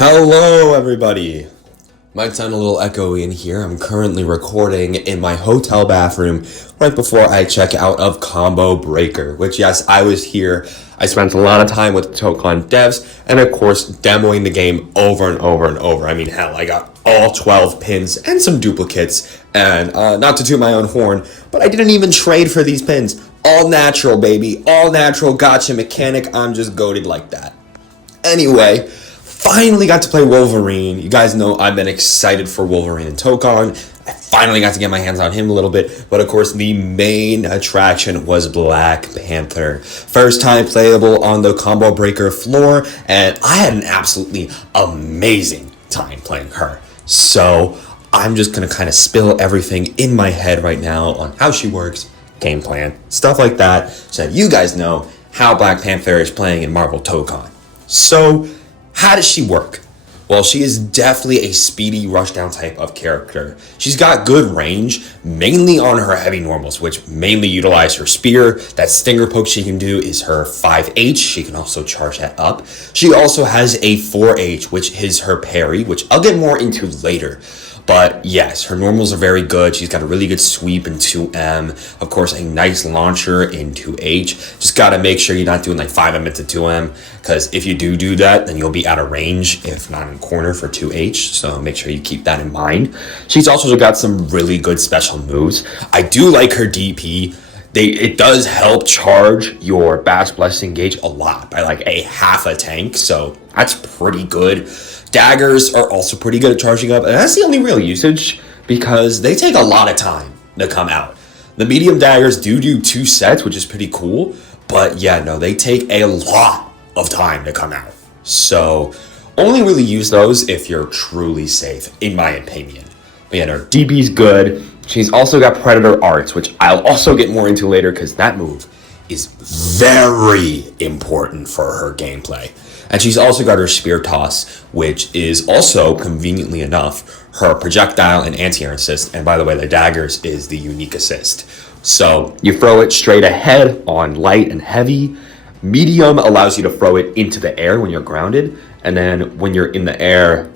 Hello, everybody. Might sound a little echoey in here. I'm currently recording in my hotel bathroom right before I check out of Combo Breaker, which, yes, I was here. I spent a lot of time with the Tokon devs and, of course, demoing the game over and over and over. I mean, hell, I got all 12 pins and some duplicates. And not to toot my own horn, but I didn't even trade for these pins. All natural, baby. All natural gotcha mechanic. I'm just goated like that. Anyway, finally got to play Wolverine. You guys know I've been excited for Wolverine and Tokon. I finally got to get my hands on him a little bit. But of course, the main attraction was Black Panther. First time playable on the Combo Breaker floor. And I had an absolutely amazing time playing her. So I'm just going to kind of spill everything in my head right now on how she works, game plan, stuff like that. So that you guys know how Black Panther is playing in Marvel Tokon. So, how does she work? Well, she is definitely a speedy rushdown type of character. She's got good range, mainly on her heavy normals, which mainly utilize her spear. That stinger poke she can do is her 5H. She can also charge that up. She also has a 4H, which is her parry, which I'll get more into later. But yes, her normals are very good. She's got a really good sweep in 2M. Of course, a nice launcher in 2H. Just got to make sure you're not doing like 5M into 2M. Because if you do that, then you'll be out of range, if not in corner for 2H. So make sure you keep that in mind. She's also got some really good special moves. I do like her DP. It does help charge your Bass Blessing gauge a lot by like a half a tank. So that's pretty good. Daggers are also pretty good at charging up, and that's the only real usage because they take a lot of time to come out. The medium daggers do 2 sets, which is pretty cool, but yeah, no, they take a lot of time to come out. So only really use those if you're truly safe, in my opinion. But yeah, no, DB's good. She's also got Predator Arts, which I'll also get more into later because that move is very important for her gameplay. And she's also got her Spear Toss, which is also, conveniently enough, her projectile and anti-air assist. And by the way, the daggers is the unique assist. So you throw it straight ahead on light and heavy. Medium allows you to throw it into the air when you're grounded. And then when you're in the air,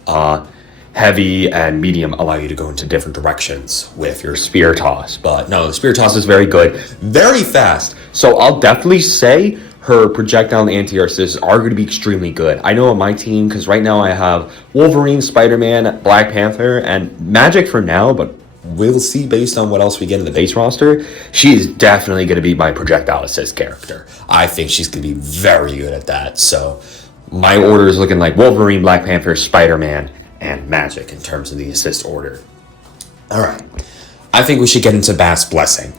heavy and medium allow you to go into different directions with your Spear Toss. But no, the Spear Toss is very good, very fast. So I'll definitely say her projectile and anti-air assists are going to be extremely good. I know on my team, because right now I have Wolverine, Spider-Man, Black Panther, and Magic for now, but we'll see based on what else we get in the base roster. She is definitely going to be my projectile assist character. I think she's going to be very good at that. So my order is looking like Wolverine, Black Panther, Spider-Man, and Magic in terms of the assist order. All right. I think we should get into Bass Blessing.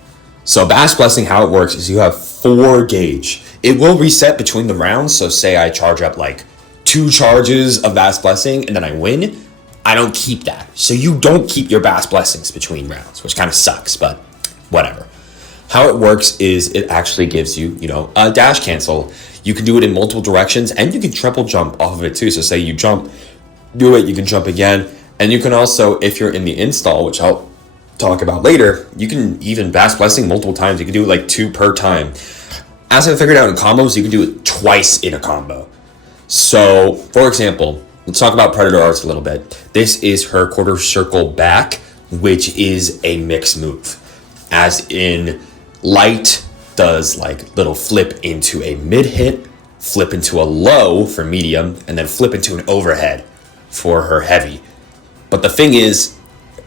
So Bass Blessing, how it works is you have 4 gauge. It will reset between the rounds. So say I charge up like 2 charges of Bass Blessing and then I win. I don't keep that. So you don't keep your Bass Blessings between rounds, which kind of sucks, but whatever. How it works is it actually gives you, a dash cancel. You can do it in multiple directions and you can triple jump off of it too. So say you jump, do it, you can jump again. And you can also, if you're in the install, which I'll talk about later, you can even Bass Blessing multiple times. You can do it like 2 per time. As I figured out in combos, you can do it twice in a combo. So, for example, let's talk about Predator Arts a little bit. This is her quarter circle back, which is a mixed move. As in, light does like little flip into a mid hit, flip into a low for medium, and then flip into an overhead for her heavy. But the thing is,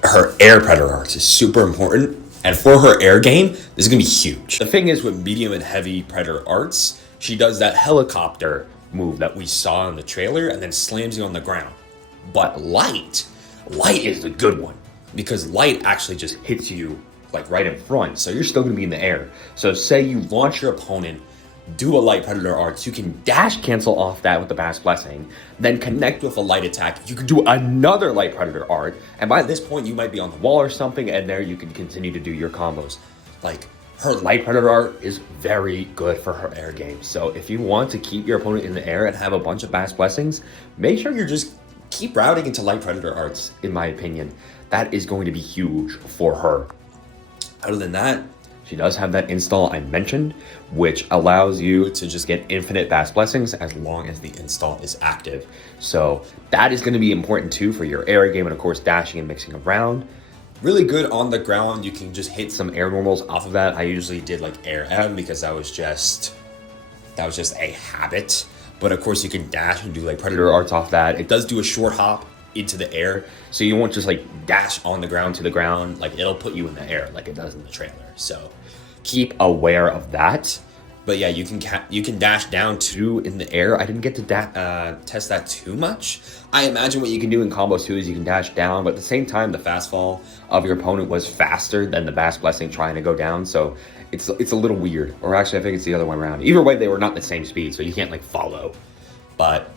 her air Predator Arts is super important. And for her air game, this is going to be huge. The thing is with medium and heavy Predator Arts, she does that helicopter move that we saw in the trailer and then slams you on the ground. But light is the good one because light actually just hits you like right in front. So you're still going to be in the air. So say you launch your opponent, do a light Predator Arts, you can dash cancel off that with the Bass Blessing, then connect with a light attack. You can do another light Predator Art, and by this point you might be on the wall or something, and there you can continue to do your combos. Like, her light Predator Art is very good for her air game. So if you want to keep your opponent in the air and have a bunch of Bass Blessings, make sure you're just keep routing into light Predator Arts, in my opinion. That is going to be huge for her. Other than that, She does have that install I mentioned, which allows you to just get infinite Bass Blessings as long as the install is active. So that is going to be important too for your air game and of course dashing and mixing around. Really good on the ground. You can just hit some air normals off of that. I usually did like air M because that was just a habit. But of course you can dash and do like predator arts off that. It does do a short hop into the air, so you won't just like dash on the ground to the ground. Like it'll put you in the air like it does in the trailer. So keep aware of that. But yeah, you can dash down too in the air. I didn't get to test that too much. I imagine what you can do in combos too is you can dash down, but at the same time, the fast fall of your opponent was faster than the Bass Blessing trying to go down. So it's a little weird. Or actually, I think it's the other way around. Either way, they were not the same speed, so you can't like follow. But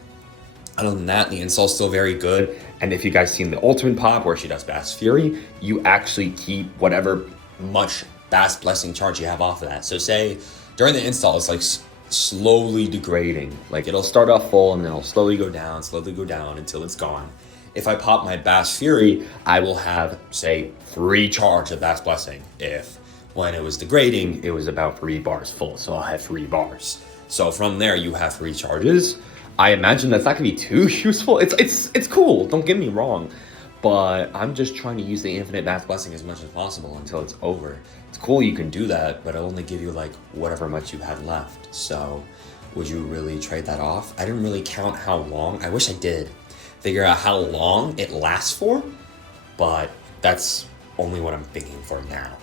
other than that, the install's still very good. And if you guys seen the ultimate pop where she does Bass Fury, you actually keep whatever much Bass Blessing charge you have off of that. So say during the install, it's like slowly degrading. Like it'll start off full and then it'll slowly go down until it's gone. If I pop my Bass Fury, I will have, say, 3 charge of Bass Blessing. If when it was degrading, it was about 3 bars full, so I'll have 3 bars. So from there, you have 3 charges. I imagine that's not gonna be too useful. It's cool, don't get me wrong. But I'm just trying to use the infinite Bass Blessing as much as possible until it's over. It's cool you can do that, but it'll only give you like whatever much you had left. So would you really trade that off? I didn't really count how long. I wish I did figure out how long it lasts for, but that's only what I'm thinking for now.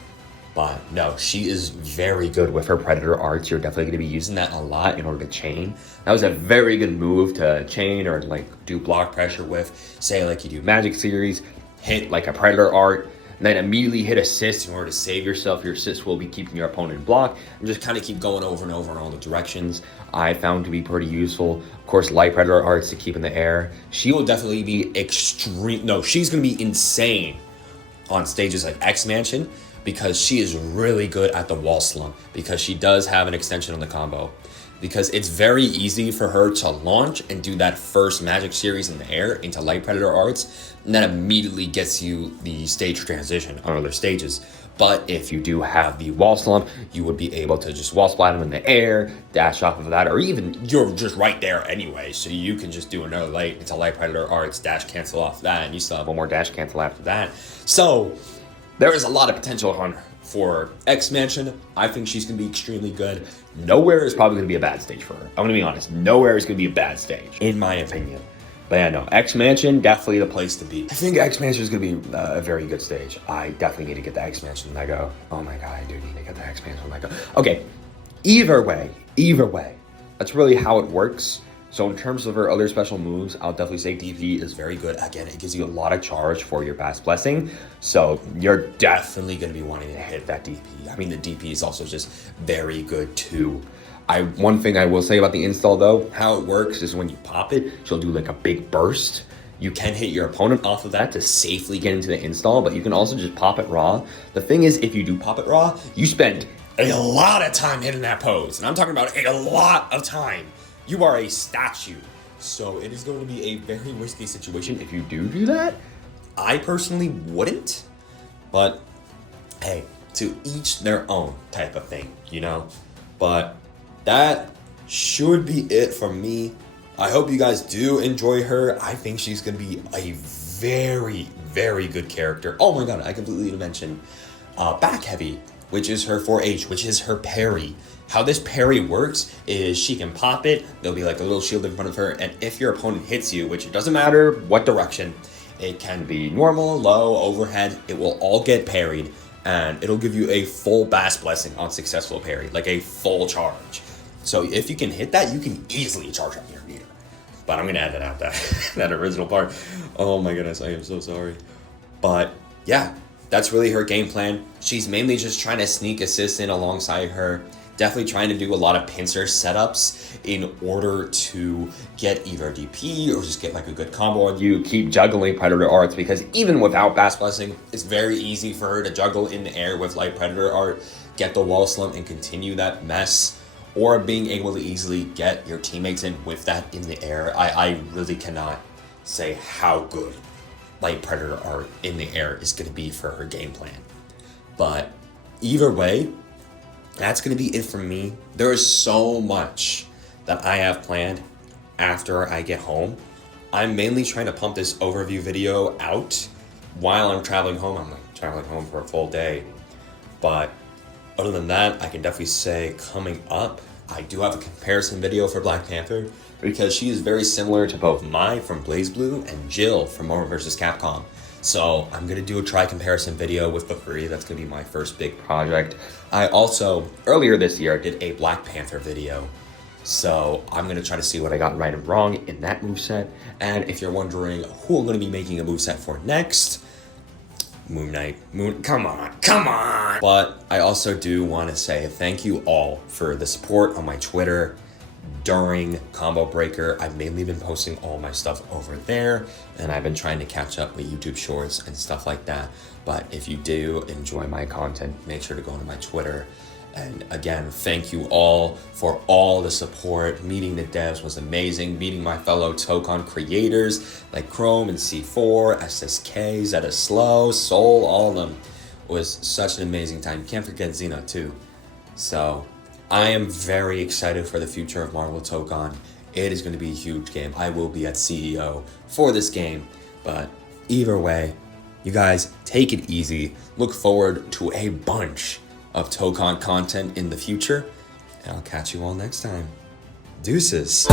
But no, she is very good with her Predator arts. You're definitely going to be using that a lot in order to chain. That was a very good move to chain or like do block pressure with. Say like you do Magic Series, hit like a Predator art, and then immediately hit assist in order to save yourself. Your assist will be keeping your opponent blocked, and just kind of keep going over and over in all the directions. I found to be pretty useful. Of course, light Predator arts to keep in the air. She will definitely be she's going to be insane on stages like X Mansion, because she is really good at the wall slump, because she does have an extension on the combo. Because it's very easy for her to launch and do that first Magic Series in the air into Light Predator arts, and that immediately gets you the stage transition on other stages. But if you do have the wall slump, you would be able to just wall splat them in the air, dash off of that, or even you're just right there anyway, so you can just do another light into Light Predator arts, dash cancel off that, and you still have one more dash cancel after that. So there is a lot of potential on her. For X Mansion, I think she's going to be extremely good. Nowhere is probably going to be a bad stage for her. I'm going to be honest. Nowhere is going to be a bad stage, in my opinion. But yeah, no, X Mansion, definitely the place to be. I think X Mansion is going to be a very good stage. I definitely need to get the X Mansion Lego. Oh my god, I do need to get the X Mansion Lego. Okay, either way, that's really how it works. So in terms of her other special moves, I'll definitely say DP is very good. Again, it gives you a lot of charge for your Bass Blessing. So you're definitely going to be wanting to hit that DP. I mean, the DP is also just very good too. One thing I will say about the install though, how it works is when you pop it, she'll do like a big burst. You can hit your opponent off of that to safely get into the install, but you can also just pop it raw. The thing is, if you do pop it raw, you spend a lot of time hitting that pose. And I'm talking about a lot of time. You are a statue. So it is going to be a very risky situation if you do that. I personally wouldn't. But hey, to each their own type of thing, you know? But that should be it from me. I hope you guys do enjoy her. I think she's going to be a very, very good character. Oh my god, I completely mentioned back heavy, which is her 4H, which is her parry. How this parry works is she can pop it, there'll be like a little shield in front of her, and if your opponent hits you, which it doesn't matter what direction, it can be normal, low, overhead, it will all get parried, and it'll give you a full Bass Blessing on successful parry, like a full charge. So if you can hit that, you can easily charge up your meter. But I'm gonna edit out that original part. Oh my goodness, I am so sorry. But yeah, that's really her game plan. She's mainly just trying to sneak assist in alongside her. Definitely trying to do a lot of pincer setups in order to get either DP or just get like a good combo on you. Keep juggling Predator arts, because even without Bass Blessing, it's very easy for her to juggle in the air with light Predator art, get the wall slump and continue that mess, or being able to easily get your teammates in with that in the air. I really cannot say how good light Predator art in the air is going to be for her game plan. But either way, that's going to be it for me. There is so much that I have planned after I get home. I'm mainly trying to pump this overview video out while I'm traveling home. I'm like traveling home for a full day. But other than that, I can definitely say coming up, I do have a comparison video for Black Panther because she is very similar to both Mai from BlazBlue and Jill from Marvel vs. Capcom. So I'm going to do a try comparison video with the three. That's going to be my first big project. I also, earlier this year, did a Black Panther video. So I'm going to try to see what I got right and wrong in that moveset. And if you're wondering who I'm going to be making a moveset for next, Moon Knight. Come on. But I also do want to say thank you all for the support on my Twitter during Combo Breaker. I've mainly been posting all my stuff over there, and I've been trying to catch up with YouTube Shorts and stuff like that. But if you do enjoy my content, make sure to go to my Twitter. And again, thank you all for all the support. Meeting the devs was amazing. Meeting my fellow Tokon creators like Chrome and C4, SSK, Zeta Slow, Soul, all of them was such an amazing time. You can't forget Xena too. So I am very excited for the future of Marvel Tokon. It is going to be a huge game. I will be at CEO for this game. But either way, you guys take it easy. Look forward to a bunch of Tokon content in the future. And I'll catch you all next time. Deuces.